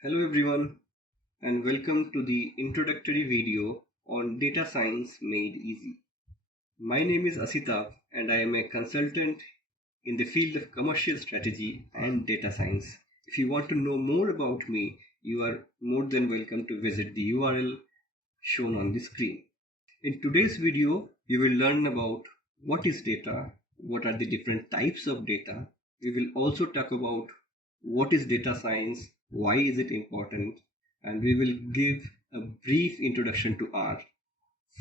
Hello everyone and welcome to the introductory video on data science made easy. My name is Asitav and I am a consultant in the field of commercial strategy and data science. If you want to know more about me, you are more than welcome to visit the URL shown on the screen. In today's video, you will learn about what is data, what are the different types of data. We will also talk about what is data science, why is it important, and we will give a brief introduction to R.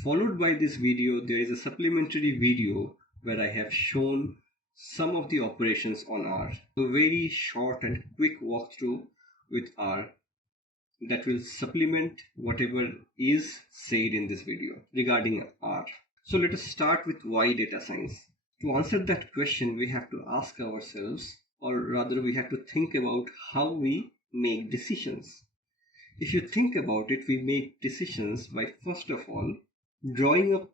Followed by this video, there is a supplementary video where I have shown some of the operations on R. A very short and quick walkthrough with R that will supplement whatever is said in this video regarding R. So let us start with why data science. To answer that question, we have to ask ourselves, or rather we have to think about how we make decisions. If you think about it, we make decisions by first of all drawing up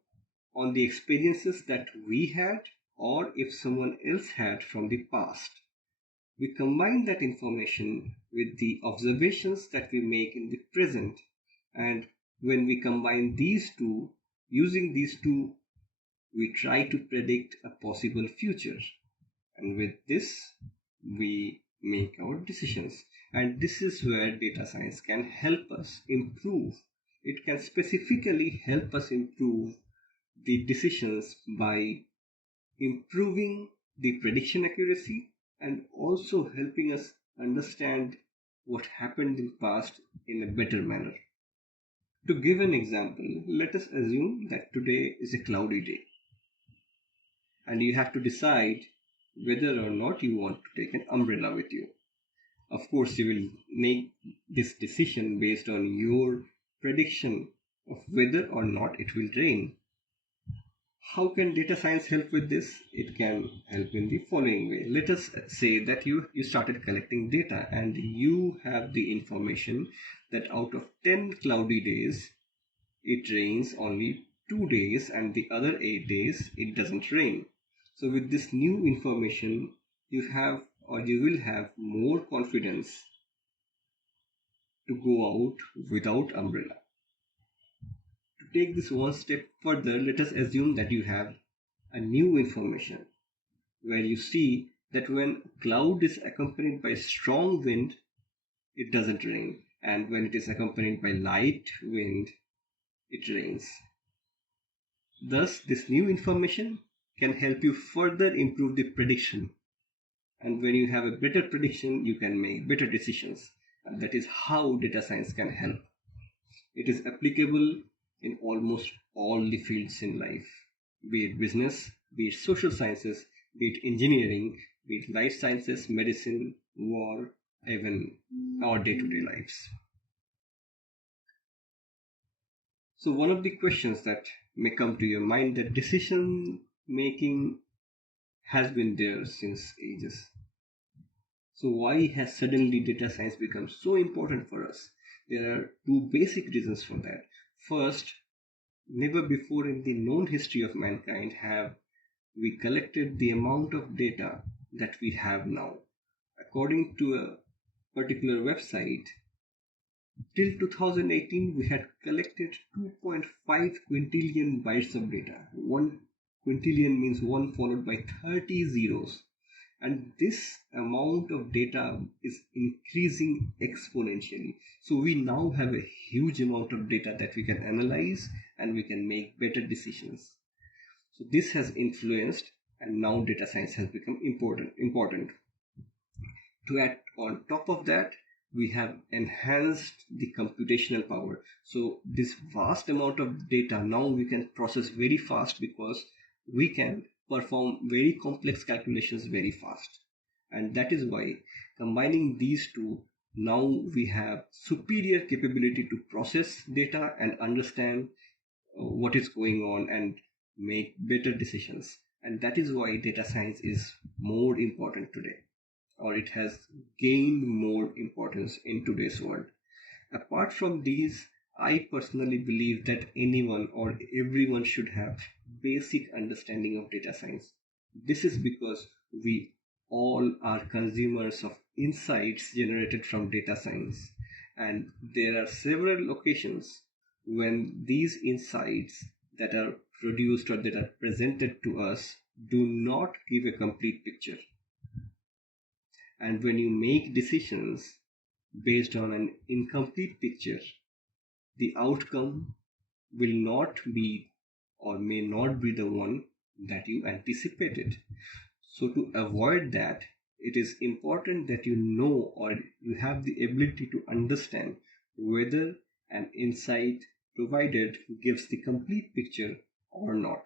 on the experiences that we had or if someone else had from the past. We combine that information with the observations that we make in the present, and when we combine these two, using these two, we try to predict a possible future, and with this we make our decisions. And this is where data science can help us improve. It can specifically help us improve the decisions by improving the prediction accuracy and also helping us understand what happened in the past in a better manner. To give an example, let us assume that today is a cloudy day and you have to decide whether or not you want to take an umbrella with you. Of course, you will make this decision based on your prediction of whether or not it will rain. How can data science help with this? It can help in the following way. Let us say that you started collecting data and you have the information that out of 10 cloudy days, it rains only 2 days and the other 8 days it doesn't rain. So with this new information, you have or you will have more confidence to go out without umbrella. To take this one step further, let us assume that you have a new information where you see that when cloud is accompanied by strong wind, it doesn't rain, and when it is accompanied by light wind, it rains. Thus, this new information can help you further improve the prediction, and when you have a better prediction, you can make better decisions, and that is how data science can help. It is applicable in almost all the fields in life, be it business, be it social sciences, be it engineering, be it life sciences, medicine, war, even our day-to-day lives. So one of the questions that may come to your mind, that decision making has been there since ages. So why has suddenly data science become so important for us? There are two basic reasons for that. First, never before in the known history of mankind have we collected the amount of data that we have now. According to a particular website, till 2018 we had collected 2.5 quintillion bytes of data. 1 quintillion means 1 followed by 30 zeros. And this amount of data is increasing exponentially. So we now have a huge amount of data that we can analyze and we can make better decisions. So this has influenced, and now data science has become important. To add on top of that, we have enhanced the computational power. So this vast amount of data now we can process very fast because we can perform very complex calculations very fast. And that is why combining these two, now we have superior capability to process data and understand what is going on and make better decisions. And that is why data science is more important today, or it has gained more importance in today's world. Apart from these, I personally believe that anyone or everyone should have basic understanding of data science. This is because we all are consumers of insights generated from data science. And there are several occasions when these insights that are produced or that are presented to us do not give a complete picture. And when you make decisions based on an incomplete picture, the outcome will not be or may not be the one that you anticipated. So, to avoid that, it is important that you know or you have the ability to understand whether an insight provided gives the complete picture or not.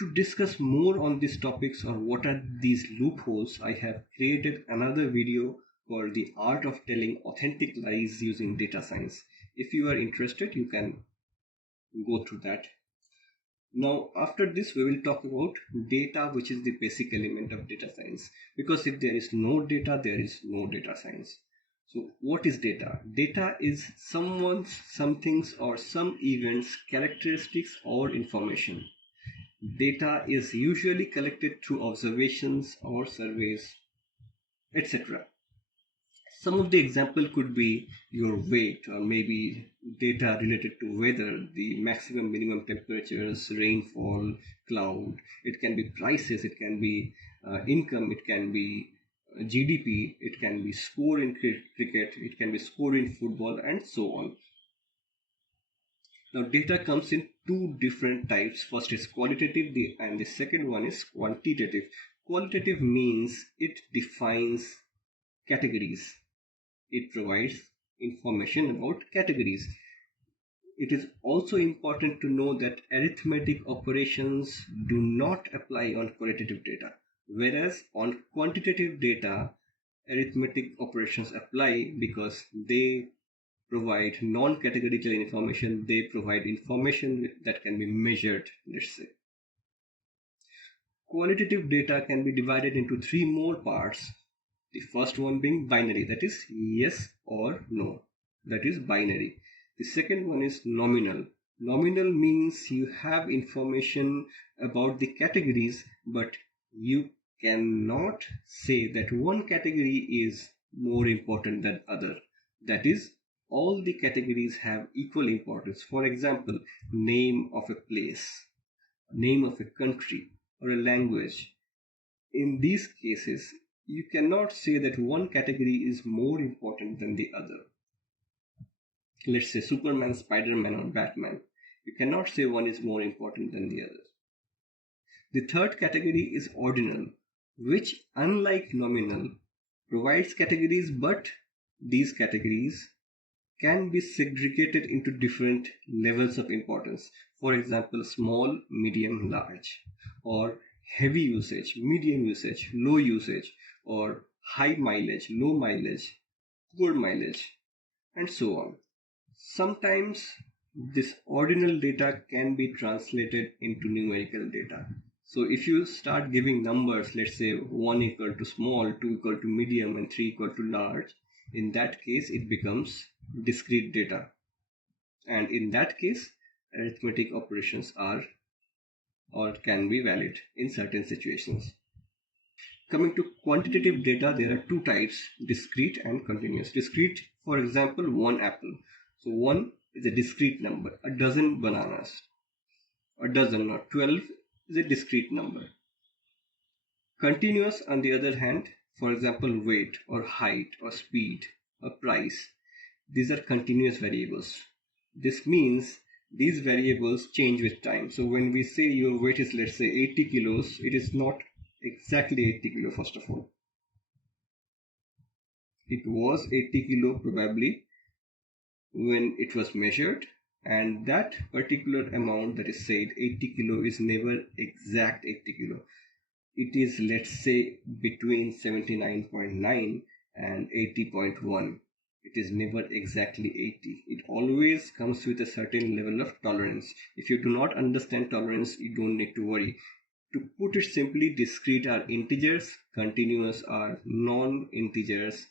To discuss more on these topics or what are these loopholes, I have created another video called The Art of Telling Authentic Lies Using Data Science. If you are interested, you can go through that. Now, after this, we will talk about data, which is the basic element of data science. Because if there is no data, there is no data science. So, what is data? Data is someone's, something's, or some event's characteristics or information. Data is usually collected through observations or surveys, etc. Some of the example could be your weight, or maybe data related to weather, the maximum minimum temperatures, rainfall, cloud. It can be prices, it can be income, it can be GDP, it can be score in cricket, it can be score in football, and so on. Now, data comes in two different types. First is qualitative, and the second one is quantitative. Qualitative means it defines categories. It provides information about categories. It is also important to know that arithmetic operations do not apply on qualitative data, whereas on quantitative data, arithmetic operations apply because they provide non-categorical information. They provide information that can be measured, let's say. Qualitative data can be divided into three more parts. The first one being binary, that is yes or no, that is binary. The second one is nominal. Nominal means you have information about the categories, but you cannot say that one category is more important than other. That is, all the categories have equal importance. For example, name of a place, name of a country, or a language. In these cases, you cannot say that one category is more important than the other. Let's say Superman, Spider-Man, or Batman. You cannot say one is more important than the other. The third category is ordinal, which, unlike nominal, provides categories, but these categories can be segregated into different levels of importance. For example, small, medium, large, or heavy usage, medium usage, low usage, or high mileage, low mileage, poor mileage, and so on. Sometimes this ordinal data can be translated into numerical data. So if you start giving numbers, let's say 1 equal to small, 2 equal to medium, and 3 equal to large, in that case it becomes discrete data. And in that case, arithmetic operations are or can be valid in certain situations. Coming to quantitative data, there are two types, discrete and continuous. Discrete, for example, one apple. So 1 is a discrete number. A dozen bananas. A dozen, not 12, is a discrete number. Continuous, on the other hand, for example, weight or height or speed or price. These are continuous variables. This means these variables change with time. So when we say your weight is, let's say, 80 kilos, it is not exactly 80 kilo first of all. It was 80 kilo probably when it was measured, and that particular amount that is said 80 kilo is never exact 80 kilo. It is, let's say, between 79.9 and 80.1. It is never exactly 80. It always comes with a certain level of tolerance. If you do not understand tolerance, you don't need to worry. To put it simply, discrete are integers, continuous are non-integers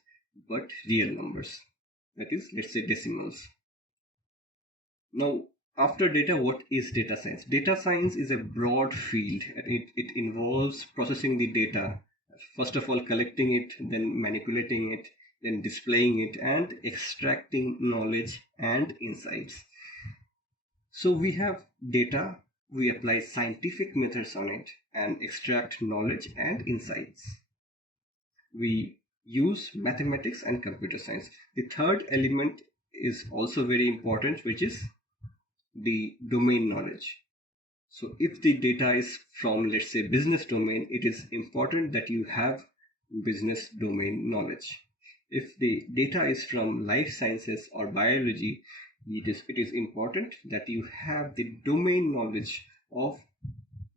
but real numbers. That is, let's say, decimals. Now, after data, what is data science? Data science is a broad field. It involves processing the data. First of all, collecting it, then manipulating it, then displaying it, and extracting knowledge and insights. So we have data, we apply scientific methods on it and extract knowledge and insights. We use mathematics and computer science. The third element is also very important, which is the domain knowledge. So if the data is from, let's say, business domain, it is important that you have business domain knowledge. If the data is from life sciences or biology, it is important that you have the domain knowledge of,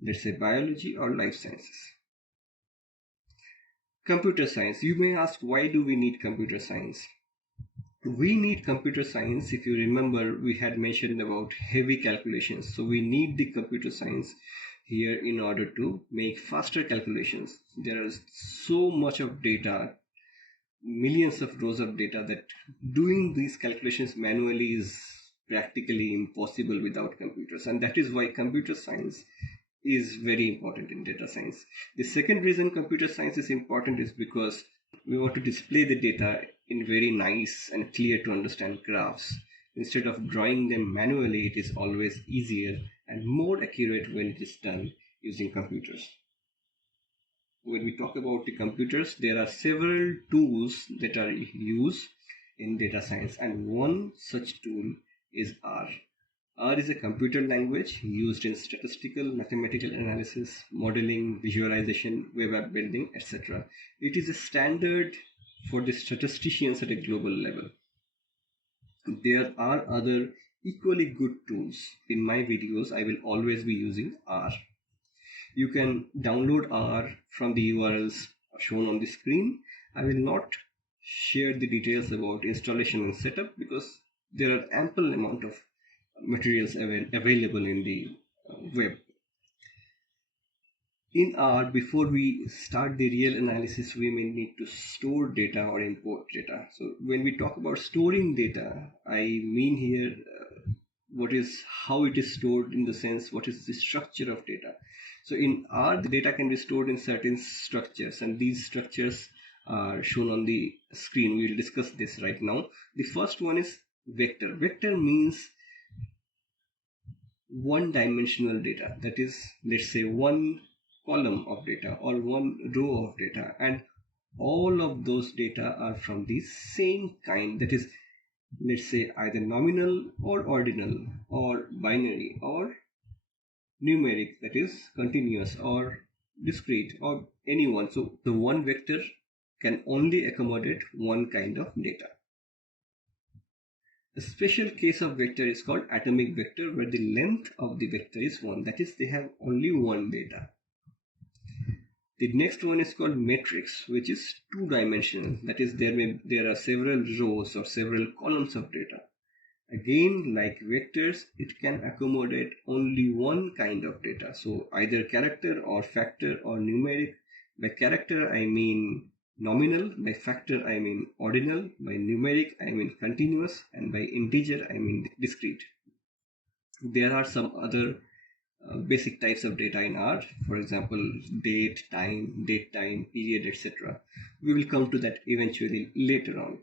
let's say, biology or life sciences. Computer science. You may ask, why do we need computer science? We need computer science. If you remember, we had mentioned about heavy calculations. So we need the computer science here in order to make faster calculations. There is so much of data, millions of rows of data, that doing these calculations manually is practically impossible without computers. And that is why computer science is very important in data science. The second reason computer science is important is because we want to display the data in very nice and clear to understand graphs. Instead of drawing them manually, it is always easier and more accurate when it is done using computers. When we talk about the computers, there are several tools that are used in data science, and one such tool is R. R is a computer language used in statistical, mathematical analysis, modeling, visualization, web app building, etc. It is a standard for the statisticians at a global level. There are other equally good tools. In my videos, I will always be using R. You can download R from the URLs shown on the screen. I will not share the details about installation and setup because there are ample amount of materials available in the web. In R, before we start the real analysis, we may need to store data or import data. So when we talk about storing data, I mean here how it is stored, in the sense what is the structure of data. So in R, the data can be stored in certain structures, and these structures are shown on the screen. We will discuss this right now. The first one is vector. Vector means one-dimensional data. That is, let's say, one column of data or one row of data, and all of those data are from the same kind. That is, let's say, either nominal or ordinal or binary or numeric, that is continuous or discrete or any one. So the one vector can only accommodate one kind of data. A special case of vector is called atomic vector, where the length of the vector is 1. That is, they have only one data. The next one is called matrix, which is two-dimensional. That is, there are several rows or several columns of data. Again, like vectors, it can accommodate only one kind of data. So either character or factor or numeric. By character, I mean nominal. By factor, I mean ordinal. By numeric, I mean continuous. And by integer, I mean discrete. There are some other basic types of data in R. For example, date time, period, etc. We will come to that eventually later on.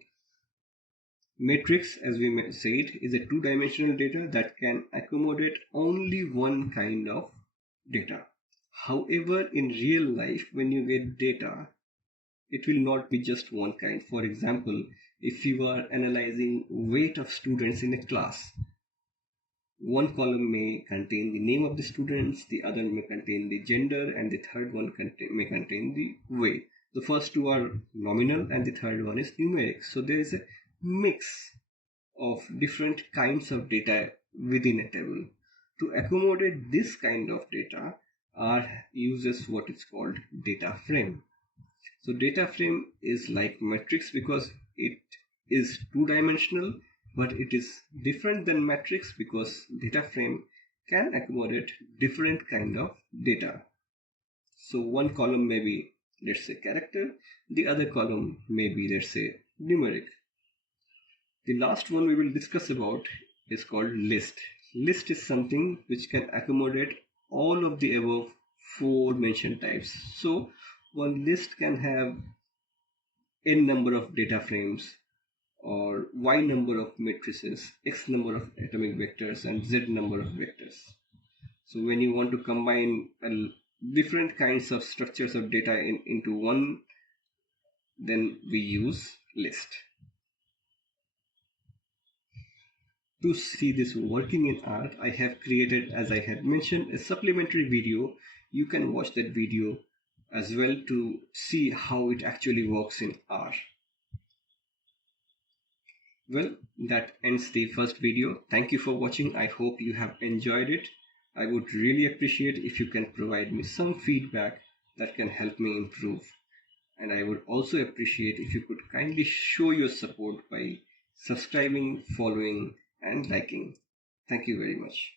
Matrix, as we said, is a two-dimensional data that can accommodate only one kind of data. However, in real life, when you get data, it will not be just one kind. For example, if you are analyzing weight of students in a class, one column may contain the name of the students, the other may contain the gender, and the third one may contain the weight. The first two are nominal and the third one is numeric. So there is a mix of different kinds of data within a table. To accommodate this kind of data, R uses what is called data frame. So data frame is like matrix because it is two-dimensional, but it is different than matrix because data frame can accommodate different kind of data. So one column may be, let's say, character, the other column may be, let's say, numeric. The last one we will discuss about is called list. List is something which can accommodate all of the above four mentioned types. So one list can have n number of data frames, or y number of matrices, x number of atomic vectors, and z number of vectors. So when you want to combine different kinds of structures of data into one, then we use list. To see this working in R, I have created, as I had mentioned, a supplementary video. You can watch that video as well to see how it actually works in R. Well, that ends the first video. Thank you for watching. I hope you have enjoyed it. I would really appreciate if you can provide me some feedback that can help me improve. And I would also appreciate if you could kindly show your support by subscribing, following, and liking. Thank you very much.